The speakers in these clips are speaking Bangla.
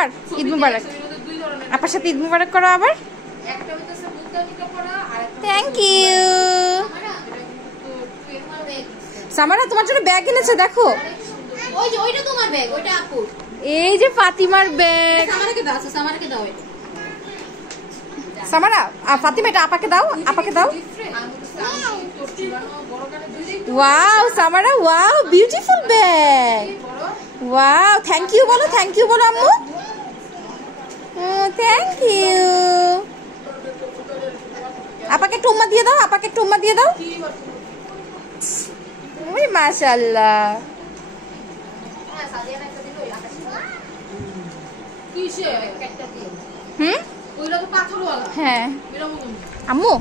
আবার ঈদ মুবারক। আপার সাথে ঈদ মুবারক করো আবার। Thank you. সামারা তোমার জন্য ব্যাগ এনেছে দেখো। ওই যে ওইটা তোমার ব্যাগ, ওইটা আপুর। এই যে ফাতিমার ব্যাগ। সামারাকে দাও, সামারাকে দাও এটা। সামারা ফাতিমা এটা আপাকে দাও, আপাকে দাও। Wow Samara, wow beautiful bag. Wow thank you বলো, থ্যাংক ইউ বলো আম্মু। Thank you. আপাকে একটু উম্মা দিয়ে দাও, আপাকে একটু উম্মা দিয়ে দাও। ওই মাশাআল্লাহ। হ্যাঁ আম্মু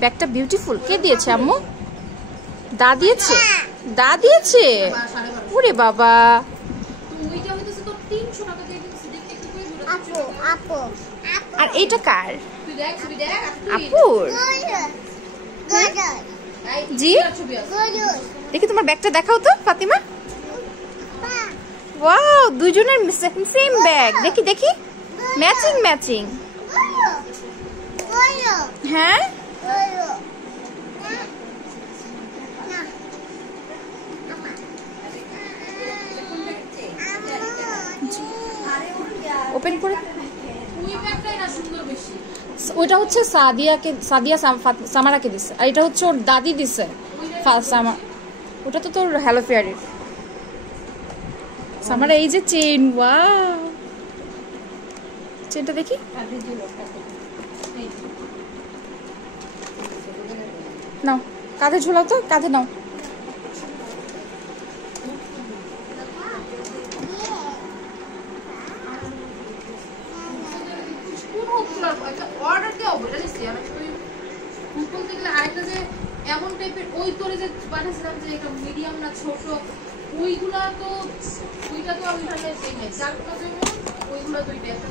ব্যাগটা বিউটিফুল। কে দিয়েছে আম্মু? দা দিয়েছে, দা দিয়েছে। ওরে বাবা। আর এইটা কার? আপুর। জি দেখি তোমার ব্যাগটা দেখাও তো ফাতিমা। ওয়াও দুজনের সেম ব্যাগ। দেখি দেখি, ম্যাচিং ম্যাচিং। হ্যাঁ ওপেন করে। ওইটা হচ্ছে সাদিয়া সামারাকে দিছে, আর এটা হচ্ছে ওর দাদি দিছে ওটা তো তোর হ্যালো ফেয়ারের। সামারা এই যে চেন, ওয়াও চেনটা দেখি। নাও কাঁধে ঝোলাও তো, কাঁধে নাও। এমন টাইপের ওই তোরে যে বানাইছিলাম যে একটা মিডিয়াম না ছোট, ওইগুলা তো ওইটা তো আমি ভালো সেই নাই, যার কথা ওইগুলা দুইটা একটা